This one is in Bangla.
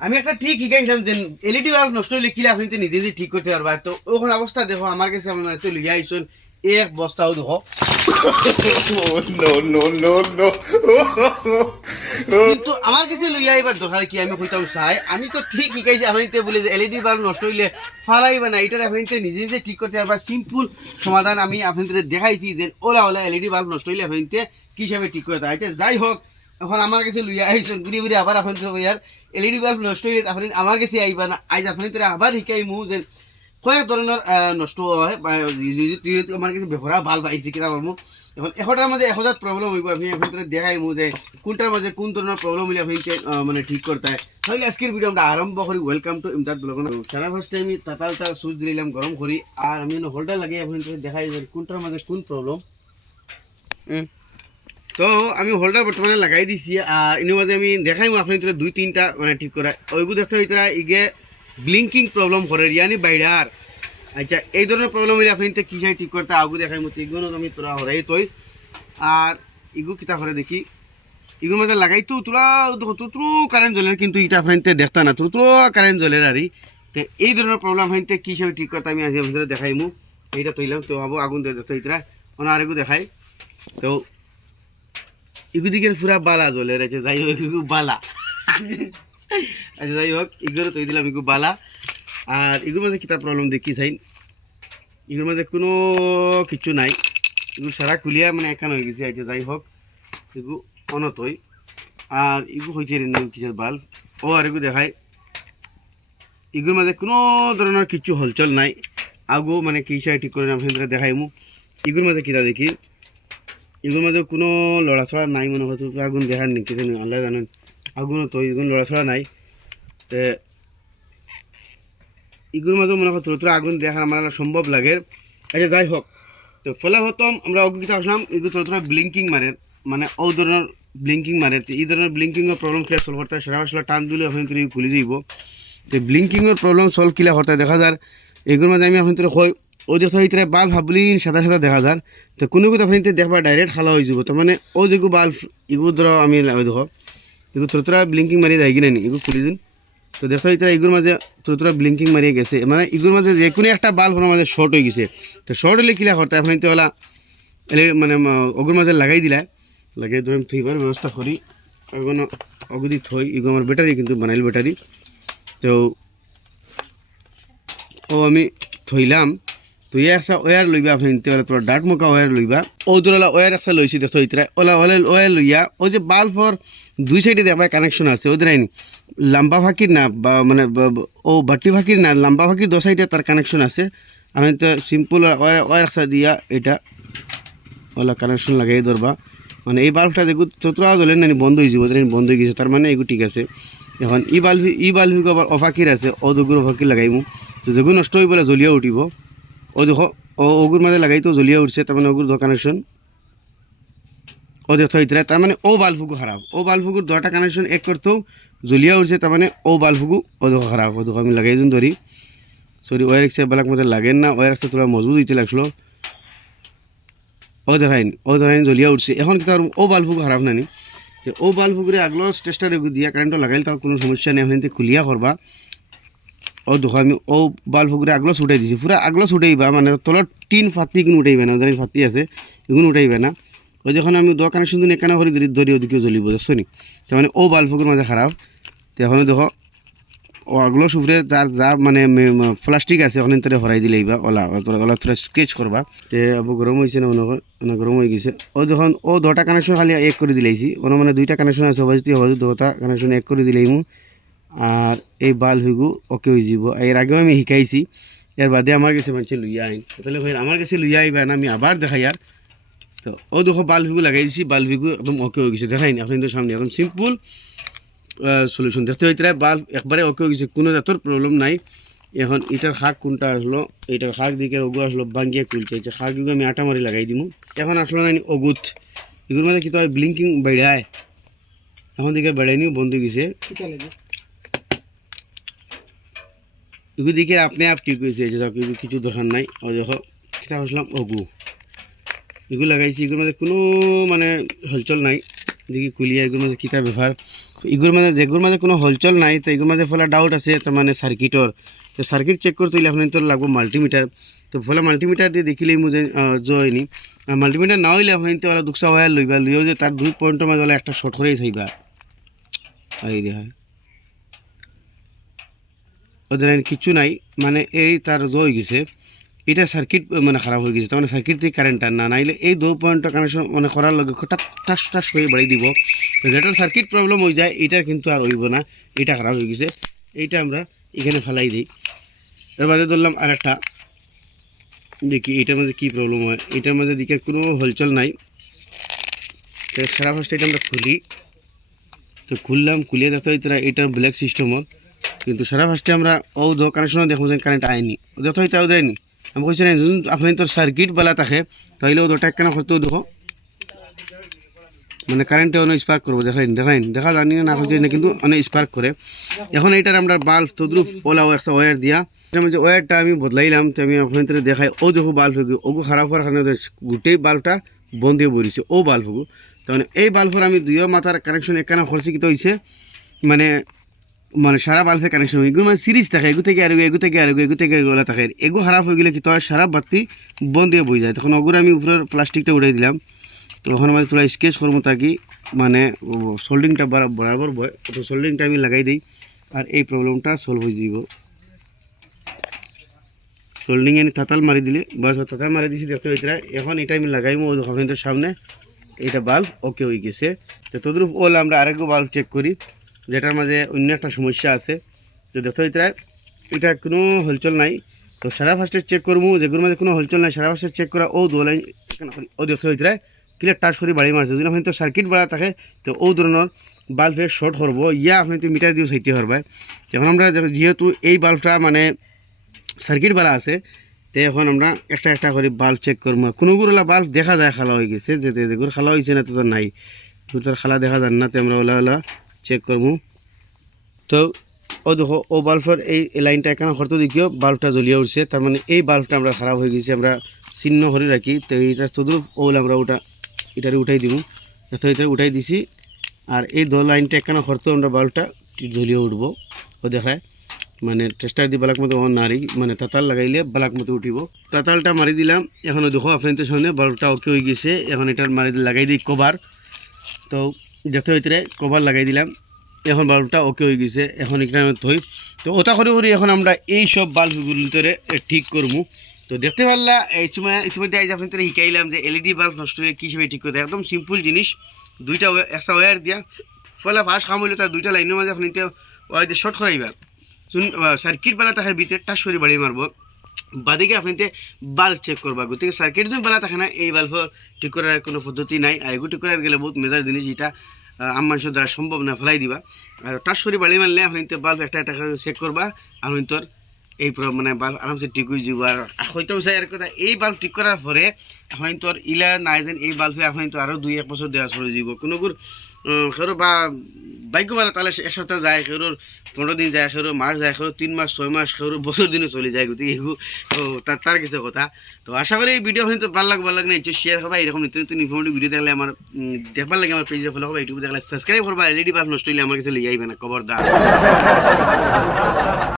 আমি একটা ঠিক শিখাইছিলাম যে এলইডি বাল্ব নষ্ট হলে কিলা আপনি নিজে নিজে ঠিক করতে পারবা। তো ওখানে অবস্থা দেখো আমার কাছে আপনার তো লিয়ে আইসুন এক বস্তাও দেখো। কিন্তু আমার কাছে লইয়া এবার দরকার কি আমি কইতাম চাই আমি তো ঠিক শিখাইছি আপনি বলে যে এলইডি বাল্ব নষ্ট হইলে ফালাইবা না, এটা আপনি নিজে নিজে ঠিক করতে পারবা। সিম্পল সমাধান আমি আপনাদের দেখাইছি যে ওলা ওলা এলইডি বাল্ব নষ্ট হইলে আপনি কি হিসাবে ঠিক করতে হয়। যাই হোক এখন আমার কাছে লইয়া আইসুন ঘুরে ঘুরে আবার আপনাদের ইয়ার এলইডি বাল্ব নষ্ট হইলে আপনি আমার কাছে আইবা না, আজ আপনাদের আবার শিখাইমু যে কয়েক ধরনের নষ্ট হয় আমার কাছে বেফরা বাল্ব আইছে কিনা বলবো। এখন এশটার মাঝে 1000 প্রবলেম হইব, আমি আপনাদের দেখাইমু যে কোনটার মাঝে কোন ধরনের প্রবলেম হইলে আপনি মানে ঠিক করতে হয়। তাহলে আজকের ভিডিও আমরা আরম্ভ করি। Welcome to Imdad blog. সারা ফার্স্ট টাইম তাতালটা সুইচ দিলাম গরম করি আর আমি হোল্ডার লাগিয়ে আপনাদের দেখাই যে কোনটার মাঝে কোন প্রবলেম। তো আমি হোল্ডার বর্তমানে লাগাই দিছি আর এর মাঝে আমি দেখাইমু আপনাদের 2-3টা মানে ঠিক করা ওইগুলো দেখতে হইতরা ইগে ব্লিঙ্কিং প্রবলেম করে ইয়ানি বাইরার। আচ্ছা এই ধরনের প্রবলেম হলে আপনি কি ঠিক করতে আগু দেখাই মতো এগুলো আমি তোরা হরাই তৈ আর ইগু কিতা করে দেখি এগুলোর মধ্যে লাগাই তো তোরা তুতরু কারেন্ট জ্বলের, কিন্তু এটা আপনি দেখতা না তুতরু কারেন্ট জ্বলের আর তো এই ধরনের প্রবলেম আপনি কি হিসাবে ঠিক করতে আমি আজকে আপনাদের দেখাইমু। এইটা তৈলাম তো আবো আগুন দিয়ে দেখতে ইতরা ওনা আর এগু দেখাই। তো এগু দিকে পুরা বালা জ্বলের আছে, যাই হোক এগু বালা। আচ্ছা যাই হোক এগুলো তৈরি দিলাম এগু বালা আর এগুলোর মধ্যে কিতা প্রবলেম দেখি চাই এগুলোর মধ্যে কোনো কিছু নাই, এগুলো সারা কুলিয়া মানে একান হয়ে গেছে। আচ্ছা যাই হোক এগুলো অনত হই আর এগুলো হয়েছে কিসের বাল্ব ও আর এগুলো দেখায় এগুলোর মধ্যে কোনো ধরনের কিছু হলচল নাই। আগু মানে কি হিসাবে ঠিক করে আপনাদের দেখাইমু। এগুলোর মধ্যে কিতা দেখি এগুলোর মধ্যে কোনো লড়াছড়া নাই, মনে হয়তো আগুন দেখার নাকি আল্লাহ জানেন আগুন তো এগুলো লড়াছড়া নাই। তো এগুলোর মধ্যে মনে হয় তোর আগুন দেখার আমার সম্ভব লাগে। আচ্ছা যাই হোক তো ফলে হতাম আমরা অজ্ঞতা আসলাম এগুলো তোরা ব্লিঙ্কিং মারে মানে ও ধরনের ব্লিঙ্কিং মারে। তো এই ধরনের ব্লিঙ্কিংয়ের প্রবলেম কিলা সলভ করতে সেরা আসলে টান দিলে আপনি খুলে যাইব। তো ব্লিঙ্কিংয়ের প্রবলেম সলভ কিলা করতে দেখা যায় এগুলোর মধ্যে আমি আপনার হয় ও দেখো এই বাল্ব ভাবলিন সাদা সাদা দেখা যায়। তো কোনো কিছু আপনি দেখবা ডাইরেক্ট খালা হয়ে যাব। তো মানে ও যেগুলো বাল্ব এগুলো ধরো আমি দেখো এগুলো তোরা ব্লিঙ্কিং মারিয়ে দেয় কিনা নি এগুলো খুলে দিন। তো দেখো এটা এগুলোর মাঝে তোরা ব্লিঙ্কিং মারিয়ে গেছে মানে এগুলোর মাঝে যে কোনো একটা বাল্ব ওনার মাঝে শর্ট হয়ে গেছে। তো শর্ট হলে কিলা করতে আপনি তো ওলা মানে ওগুর মাঝে লাগাই দিলা লাগিয়ে ধরুন থইবার ব্যবস্থা করি এখন অগদি থই এগুলো আমার ব্যাটারি কিন্তু বানাইল ব্যাটারি। তো ও আমি থইলাম তুই একটা ওয়ার লইবা আপনি তোরা ডার্ক মোকা ওয়ার লইবা ও তোরা ওয়ার একটা লইছি দেখো ইতরা ওলা ওয়ার লইয়া ও যে বাল্বর দুই সাইডে দেখবা কানেকশন আছে ওদের আইনি লম্বা ফাঁকির না বা মানে ও বাটি ফাঁকির না লম্বা ফাঁকির দো সাইডে তার কানেকশন আছে। আমি তো সিম্পল ওয়ার একটা দিয়া এটা ওলা কানেকশন লাগাই ধরবা মানে এই বাল্বটা দেখো চতুরা জ্বলে না বন্ধ হয়ে যাব বন্ধ হয়ে গেছে তার মানে এগুলো ঠিক আছে। এখন ই বাল্ব আবার অফাকির আছে ও দুগুর অফাকির লাগাইমু। তো যেগুলো নষ্ট হয়ে বলে জ্বলিয়া উঠিব ও দেখো ও ওগুর মাঝে লাগাই তো জ্বলিয়া উঠছে তার মানে ওগুর দো কানেকশন ও দেখো ইতরা তার মানে ও বাল্বুকু খারাপ ও বাল্বুকুর দুটা কানেকশন এক করতেও জ্বলিয়া উঠছে তার মানে ও বাল্বুকু ও দেখো খারাপ ও দেখো আমি লাগাই দিন ধরি সরি ওয়ার এক্সে বেলাক মধ্যে লাগেন না ওয়ার এক্সে তোরা মজবুত হইতে লাগলো ও দেখাইন জ্বলিয়া উঠছে। এখন কিন্তু ও বাল্বুকু খারাপ নানি তো ও বাল্বুকুরে আগলো টেস্টার দিয়া কারেন্টটা লাগাইলে তাও কোনো সমস্যা নেই আপনি খুলিয়া করবা। ও দেখো আমি ও বাল্বুকুরে আগলস উঠাই দিছি পুরা আগলস উঠাইবা মানে তলার টিন ফাতি কিন্তু উঠাইবে না ওদের ফাতি আছে এগুলো উঠাইবে না। ওই যখন আমি দোয়া কানেকশন দিন এখানে করে ধরি ওদিকেও জ্বলিব দেখছো নি তার মানে ও বাল্বুকুর মাঝে খারাপ। তো এখন দেখো ও আগলস উপরে তার যা মানে প্লাস্টিক আছে ওখানে তারা হরাই দিলেই বা ওলা ওলা তোরা স্কেচ করবা। তে আবু গরম হয়েছে না মনে হয় না গরম হয়ে গেছে ও যখন ও দুটা কানেকশন খালি এক করে দিলেইছি ওনা মানে দুইটা কানেকশন আছে সবাই যদি হয় দুটা কানেকশন এক করে দিলেই আর এই বাল্ব হইগু ওকে হয়ে যাব। এর আগেও আমি শিখাইছি এর বাদে আমার কাছে মানুষ লইয়া আইন তাহলে ভাই আমার কাছে লইয়া আইবা না আমি আবার দেখাই আর। তো ও দেখো বাল্ব হইগু লাগাই দিছি বাল্ব হইগু একদম ওকে হয়ে গেছে দেখাইনি আপনাদের সামনে একদম সিম্পল সলিউশন দেখতে হইতে বাল্ব একবারে ওকে হয়ে গেছে কোনো জাতর প্রবলেম নাই। এখন এটার শাক কোনটা আসলো এইটার শাক দিকে ওগু আসলো ভাঙ্গিয়ে খুলছে শাক দিকে আমি আটা মারি লাগাই দিব। এখন আসলো না অগুত এগুলোর মধ্যে কি তো ব্লিঙ্কিং বেড়ায় এখন দিকে বেড়াইনি বন্ধ হয়ে গেছে এগুলো দিকে আপনি আপ ঠিক হয়েছে কিছু দরকার নাই। ও দেখো কিতা আসলাম অগু এগুলো লাগাইছি এগুলোর মধ্যে কোনো মানে হলচল নাই দেখি কুলিয়া এগুলোর মধ্যে কিতা ব্যাপার এগুলোর মাঝে যেগুলোর মাঝে কোনো হলচল নাই তো এগুলোর মাঝে ফলে ডাউট আছে তার মানে সার্কিটর তো সার্কিট চেক করতে হলে আপনার তো লাগবো মাল্টিমিটার তো ফলে মাল্টিমিটার দিয়ে দেখিলেই মুঝে জয়নি মাল্টিমিটার না হইলে আপনার তো দুঃখা ওয়ার লইবা লইও যে তার 2 পয়েন্টের মাঝে একটা শর্ট করেই চাইবা এই দেখা ওদের কিছু নাই মানে এই তার জয় গেছে এটা সার্কিট মানে খারাপ হয়ে গেছে তার মানে সার্কিট থেকে কারেন্ট না নাইলে এই 2 পয়েন্টটা কানেকশন মানে করার লগে হঠাৎ টাস টাস হয়ে বাড়ি দিব তো যেটার সার্কিট প্রবলেম হয়ে যায় এটার কিন্তু আর হইব না এটা খারাপ হয়ে গেছে এইটা আমরা এখানে ফেলাই দিই এর বাদে ধরলাম আর একটা দেখি এটার মধ্যে কী প্রবলেম হয় এটার মধ্যে দিকে কোনো হলচল নাই তো সারা ফার্স্ট এটা আমরা খুলি তো খুললাম খুলিয়ে দেখতে হয় তারা এটার ব্ল্যাক সিস্টেমর কিন্তু সারা ফার্স্টে আমরা ও কানেকশনও দেখো যে কারেন্ট আয়নি দেখতে হয় তাও দেয়নি আমি কইছি না যদি আপনি তোর সার্কিট বেলা থাকে তাহলে ও দুটা কেন করতেও দেখো মানে কারেন্টে অনেক স্পার্ক করবো দেখা জানি না হচ্ছে না কিন্তু অনেক স্পার্ক করে এখন এইটার আমরা বাল্ব তদ্রুপ ওলাও একটা ওয়্যার দিয়া এটার মধ্যে ওয়্যারটা আমি বদলাইলাম তো আমি আপনাদের দেখাই ও দেখো বাল্ব হয়ে ওগু খারাপ হওয়ার কারণে গোটেই বাল্বটা বন্ধ হয়ে পড়েছে ও বাল্ব হগু তাহলে এই বাল্বের আমি দুইও মাথার কানেকশন একখানা খরচি কিতো হয়েছে মানে মানে সারা বাল্বের কানেকশন এগুলো মানে সিরিজ থাকে এগু থেকে আরেগু এগু থেকে আরেগু এগু থেকে এগুলো থাকে এগু খারাপ হয়ে গেলে কি তো সারা বাতি বন্ধ হয়ে বই যায় তখন ওগুলো আমি উপরের প্লাস্টিকটা উঠাই দিলাম তো ওখানে মানে তোলা স্কেচ করবো তাকি মানে সোল্ডিংটা বরাবর বয় তো সোল্ডিংটা আমি লাগাই দিই আর এই প্রবলেমটা সলভ হয়ে যাব সোল্ডিং এনে তাতাল মারি দিলে বাস তাতাল মারি দিয়েছি দেখতে হয়েছে এখন এটা আমি লাগাইমো ওই আপনাদের সামনে এইটা বাল্ব ওকে হয়ে গেছে তো তদ্রুপ ওল আমরা আরেকগো বাল্ব চেক করি যেটার মাঝে অন্য একটা সমস্যা আছে তো দেখতে হইতে এটা কোনো হলচল নাই তো সারা ফার্স্টে চেক করবো যেগুলোর মাঝে কোনো হলচল নাই সারা ফার্স্টে চেক করা ও দোলাই ও দেখতে হইতে ক্লিয়ার টাচ করে বাড়ি মারছে যদি আপনি তো সার্কিট বাড়া থাকে তো ও ধরনের বাল্বে শর্ট করবো ইয়া আপনি তো মিটার দিয়ে সাইটে হরবাই এখন আমরা যেহেতু এই বাল্বটা মানে সার্কিট বালা আছে তো এখন আমরা একটা একটা করে বাল্ব চেক করবো কোনোগুলো বাল্ব দেখা যায় খালা হয়ে গেছে যে যেগুলো খালা হয়েছে না তো নাই তোর খালা দেখা যান না তো আমরা ওলা চেক করবো তো ও দেখো ও বাল্বের এই লাইনটা এখানে হয়তো দেখিও বাল্বটা জ্বলিয়ে উঠছে তার মানে এই বাল্বটা আমরা খারাপ হয়ে গেছে আমরা চিহ্ন করে রাখি তো এইটা তদ্রুপ ওল আমরা এটারে উঠাই দিব তো এটা উঠাই দিছি আর এই লাইনটা এখানে হয়তো আমরা বাল্বটা জ্বলিয়ে উঠবো ও দেখায় মানে টেস্টার দিয়ে বালাক মতো নাড়ি মানে তাতাল লাগাইলে বালাক মতো উঠিব তাতালটা মারি দিলাম এখন দেখো আপনাদের সামনে বাল্বটা ওকে হয়ে গেছে এখন এটার মারি লাগাই দিই কভার তো দেখতে হইতে কভার লাগাই দিলাম এখন বাল্বটা ওকে হয়ে গেছে এখন এখানে থই তো ওটা করে করি এখন আমরা এই সব বাল্বগুলোর ভিতরে ঠিক করবো তো দেখতে পারলা এই সময় ইতিমধ্যে আজ আপনাদের শিখাইলাম যে এলইডি বাল্ব নষ্ট হয়ে কী হিসেবে ঠিক করতে একদম সিম্পল জিনিস দুইটা একটা ওয়্যার দিয়া ফলে ফার্স্ট কাম হইলে তার দুইটা লাইনের মাঝে আপনি ওয়ার দিয়ে শর্ট করাইবা সার্কিট বেলা থাকে ভিতরে টাচ করে বাড়ি মারবো বাদিকে আপনি বাল্ব চেক করবা গতিকে সার্কিট যদি বেলা থাকে না এই বাল্ব ঠিক করার কোনো পদ্ধতি নাই আর এগুলো ঠিক করার গেলে বহুত মেজার জিনিস এটা মানুষের দ্বারা সম্ভব না ফেলাই দিবা আর টাচ করে বাড়ি মারলে আপনি বাল্ব একটা একটা করে চেক করবা আপনি তোর এই মানে বাল্ব আরামসে ঠিক হয়ে যাব আর হয়তো চাই আর কথা এই বাল্ব ঠিক করার পরে আপনি তোর ইলা নাই যেন এই বাল্বে আপনি তো আরও 2-1 বছর দেওয়া চলে যাব কোনোগুর সেরো বা বাইকওয়ালা তাহলে 1 সপ্তাহ যায় সেরোর 15 দিন যায় সেরো মাস যায় সেরো 3 মাস 6 মাস সেরো বছর দিনও চলে যায় গতিকে এগুলো তো তার কিছু কথা তো আশা করি এই ভিডিও আপনি তো ভালো লাগবে নিশ্চয় শেয়ার হবে এরকম নিত্য নতুন ইনফরমেটিভ ভিডিও দেখলে আমার দেখবার লাগে আমার পেজে ফলো হবে ইউটিউবে দেখলে সাবস্ক্রাইব করবা এলইডি বাল্ব নষ্ট হলে আমার কাছে লিয়ে আইবে না খবরদার